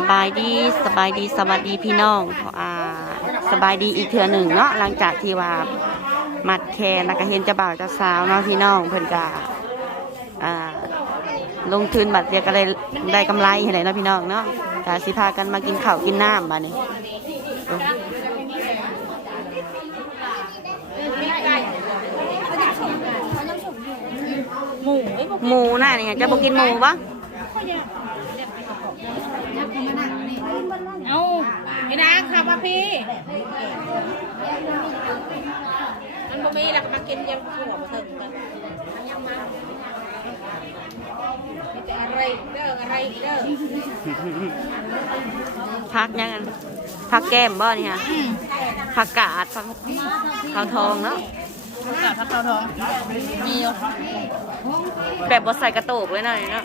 สบายดีสบายดีสวัสดีพี่น้องอ่าสบายดีอีกเทื่อหนึ่งเนาะหลังจากที่ว่ามัดแคนแล้วก็เห็นจะบ่าวจะสาวเนาะพี่น้องเพิ่นก็อ่าลงทุนบัตรเดียวก็เลยได้กำไรเห็นไหมเนาะพี่น้องเนาะกาสิพากันมากินข้าวกินน้ำมาเนี่หมูหมูน่ะนี่ไงจะบอกกินหมูปะ เอาไม่นางค่ะมาพี่ มันบ่มีแล้วก็มากินยังขัวมาถึงกันมีแต่อะไรเด้ออะไรเด้อพักยังกันพักแก้มบ่นี่ฮะผักกาดผักข้าวทองเนาะกับพักเราทองมีอยู่แบบบ่ใส่กระโตกเลยหน่อยเนาะ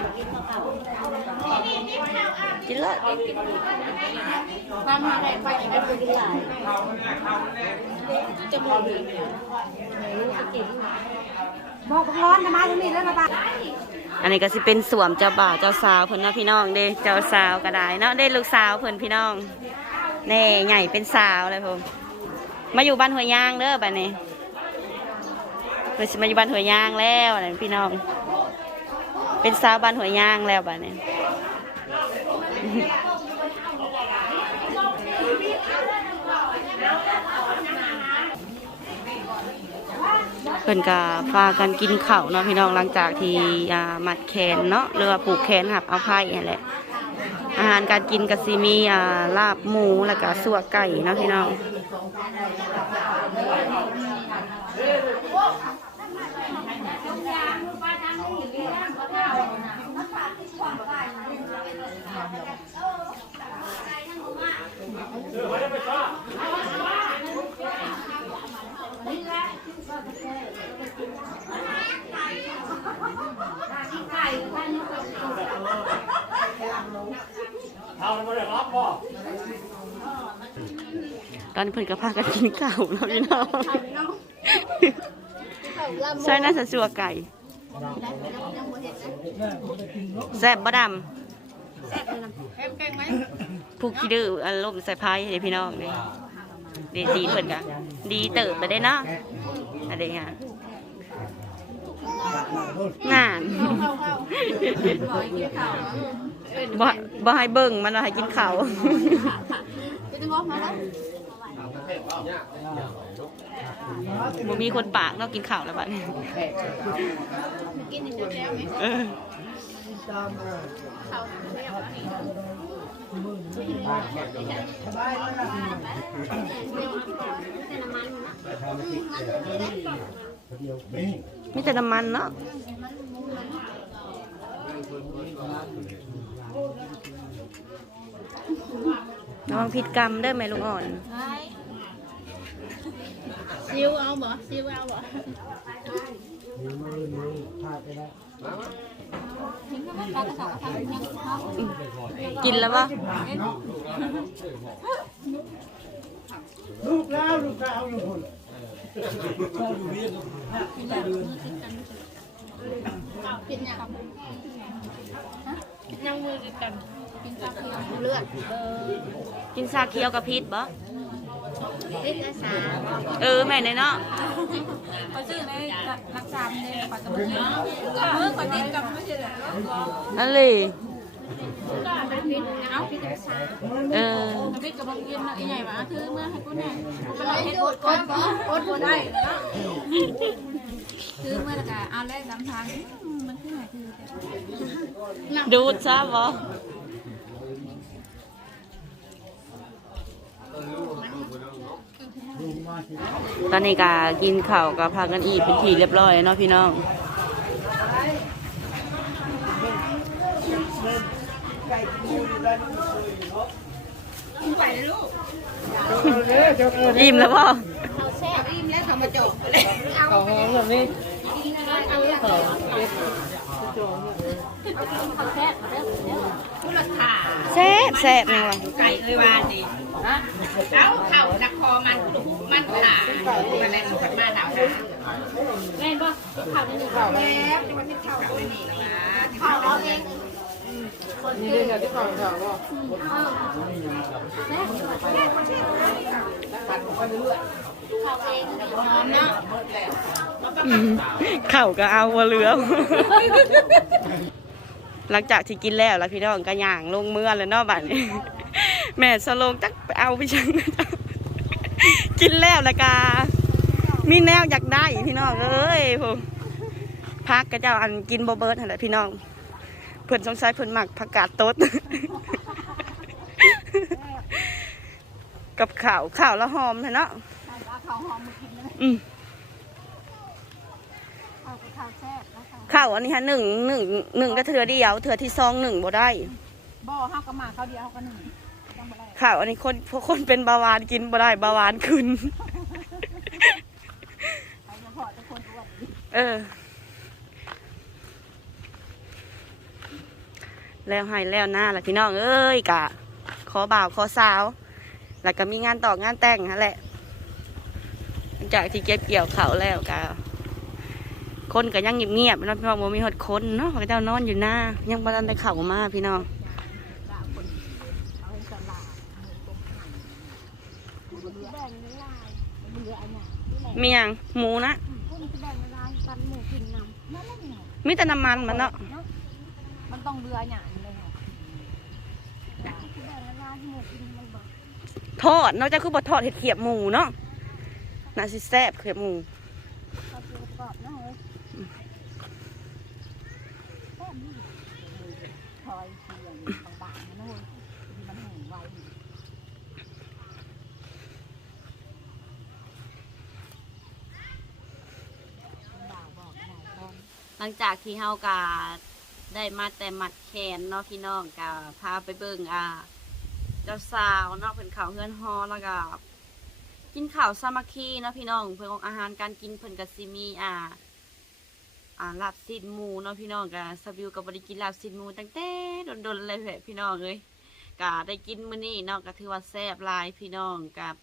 กินเลยความมาได้ไปอย่างนั้นคือหลายจะมองดีบอกร้อนนะมาตรงนี้แล้วนะบ้าอันนี้ก็สิเป็นสวมเจ้าบ่าวเจ้าสาวเพิ่นเนาะพี่น้องเด้เจ้าสาวก็ได้เนาะได้ลูกสาวเพิ่นพี่น้องแน่ใหญ่เป็นสาวเลยผมมาอยู่บ้านหัวยยางเด้อบัดนี้เพิ่นสิมาอยู่บ้านหัวยยางแล้วนะพี่น้อง เป็นสาวบ้านหัวยยางแล้วบัดนี้เพิ่นก็พากันกินข้าวเนาะพี่น้องหลังจากที่อ่ามัดแขนเนาะหรือว่าผูกแขนครับเอาไพ่นั่นแหละอาหารการกินก็สิมีอาลาบหมูแล้วก็สัวไก่เนาะพี่น้อง ตอนเพิ่นก็พากันกินข้าวเนาะพี่น้องใช่น่าจะสัวไก่ แซ่บบ่ดำผู้ขี้ดื้ออารมณ์ใส่พายให้พี่น้องเด้เดดีเพิ่นก็ดีเติบไปได้เนาะอะไรเงี้ย งานบ่บ่ให้เบิ่งมันให้กินข้าวบ่มีคนปากเนาะกินข้าวแล้วบัดนี้เออ มีแต่น้ำมันเนาะระวังผิดกรรมได้ไหมลุงอ่อนซิวเอาบ่ซิวเอาบ่ กินแล้วปะลูกแล้วลูกแล้วลูกคนกินยังยังมือกันกินกับเลือดเออกินชาเคียวกับพิษบ่ลิ้นอาสา เออแม่เนี่ยเนาะเขาชื่อในนักจามในปัตตานีกับมือคนนี้กับไม่ใช่เหรอนั่นเลยเป็นพิษเอาพิษอาสาเออพิษกับบางเย็นนะไอ้ใหญ่มาคือเมื่อให้กูแน่ให้กดกดกดกดได้คือเมื่อละกะเอาแรกน้ำทางมันคือไหนคือดูดซะบ่ ตอนนี้ก็กินข้าวกับพากันอีกเป็นทีเรียบร้อยเนาะพี่น้องอิ่มแล้วป่ะของแบบนี้ แซ่บแซ่บนี่วะไก่เอ้ยวาดิเอาเข่านักคอมันมันขามันอะไรมันขัดมาเท้าขาแม่นบ่เข่าในนี่เข่าแล้วที่ว่าที่เข่าในนี่ละวะเข่าเอาเอง เข่าก็เอาวัวเหลือหลังจากที่กินแล้วแล้วพี่น้องก็ย่างลงเมื่อแล้วเนาะบัดนี้ แม่สโลงจักเอาไปชังกินแล้วล้วกามีแนวอยากได้พี่น้องเอ้ยผมพักก็เจ้าอันกินโบเบิร์ดแหละพี่น้อง เพื่อนสงสัยเพื่อนหมักผักกาดต๊ดกับข่าวข่าวละหอมเลยเนาะ ขาหอมมากินนะอืมเขาก็ข้าวแซ่บนะคะข่าวอันนี้ฮะหนึ่งหนึ่งหนึ่งก็เถือเดียวเถือที่ซองหนึ่งบ่ได้บ่เฮาก็มาเขาวเดียวเฮาก็หนึ่งจำบ่ได้ข่าวอันนี้คนพวกคนเป็นเบาหวานกินบ่ได้เบาหวานขึ้นเขาเฉพาะคนอ้วนเออ แล้วให้แล้วหน้าละพี่น้องเอ้ยกะ ขอบ่าวขอสาว แล้วก็มีงานต่องานแต่งนั่นแหละ จากที่เก็บเกี่ยวเขาวแล้วกะคนก็ยังเงียบๆเนาะพี่น้องบ่มีหดคนเนาะเขาเจ้านอนอยู่หน้า ยังบ่ทันได้เข้ามาพี่น้องจ้าคนเอาให้สลาดมันแบ่งเวลามันเหลืออันเนี้ยนี่แหละมีหยังหมูนะคุณจะแบ่งเวลากันหมูกินน้ำนั่นแหละเนี่ยมีแต่น้ำมันมันเนาะมันต้องเรือหยาเลยค่ะแบ่งเวลาให้หมูกินมันบอกทอดเนาะจะคือบดทอดเห็ดเขียบหมูเนาะ น่าสิแซ่บเขียบหมูกรอบนะเฮ้ยแซ่บนี่คอยเสียงบางๆนะเว้ยที่มันแห้งไวหลังจากที่เฮากาได้มาแต่หมัดแขนเนาะพี่น้องกาพาไปเบิ่งอ่าเจ้าสาวเนาะเพิ่นข้าเฮือนฮอแล้วก็ กินข้าวสามัคคีเนาะพี่น้องเพิ่นของอาหารการกินเพิ่นก็สิมีอ่า อ่าลาบซีดหมูเนาะพี่น้องก็สบิวก็บ่ได้กินลาบซีดหมูตั้งแต่ดนๆเลยแหละพี่น้องเอ้ยก็ได้กินมื้อนี้เนาะก็ถือว่าแซ่บหลายพี่น้องกับ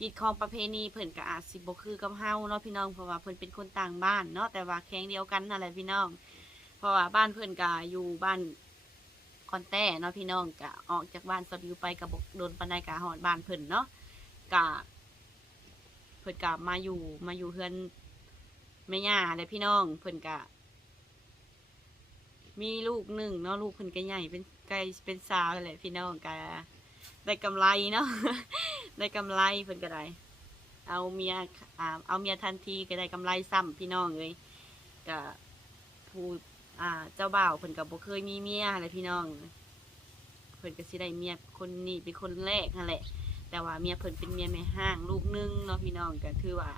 ยีดของประเพณีเพิ่นก็อาจสิบ่คือกับเฮาเนาะพี่น้องเพราะว่าเพิ่นเป็นคนต่างบ้านเนาะแต่ว่าแข้งเดียวกันนั่นแหละพี่น้อง เพราะว่าบ้านเพิ่นก็อยู่บ้านคอนแต้เนาะพี่น้องก็ออกจากบ้านสบิวไปก็บ่โดนปนใดก็ฮอดบ้านเพิ่นเนาะก็เพิ่นก็มาอยู่มาอยู่เฮือนแม่ย่าและพี่น้องเพิ่นก็มีลูกหนึ่งเนาะลูกเพิ่นก็ใหญ่เป็นไกลเป็นสาวแหละพี่น้องก็ได้กำไรเนาะได้กำไรเพิ่นก็ได้ เอาเมียเอาเมียทันทีก็ได้กำไรซ้ำพี่น้องเลยก็ผู้อ่าเจ้าบ่าวเพิ่นก็บ่เคยมีเมียอะไรพี่น้องเพิ่นก็สิได้เมียคนนี้เป็นคนแรกนั่นแหละ แต่ว่าเมียเพิ่นเป็นเมียแม่ห้างลูกนึงเนาะพี่น้องก็ถือว่า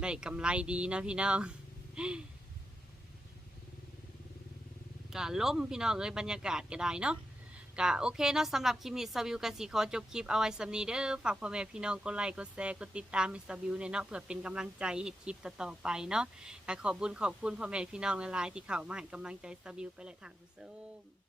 ได้กำไรดีเนาะพี่น้องก็ล่มพี่น้องเอ้ยบรรยากาศก็ได้เนาะก็โอเคเนาะสำหรับคลิปนี้สวิวกันสีขอจบคลิปเอาไว้สำนีเด้อฝากพ่อแม่พี่น้องกดไลค์กดแชร์กดติดตามมิสวิวเนี่ยเนาะเพื่อเป็นกำลังใจเฮ็ดคลิปต่อๆไปเนาะก็ขอบุญขอบคุณพ่อแม่พี่น้องหลายๆที่เข้ามาให้กำลังใจสวิวไปเลยทางผู้ชม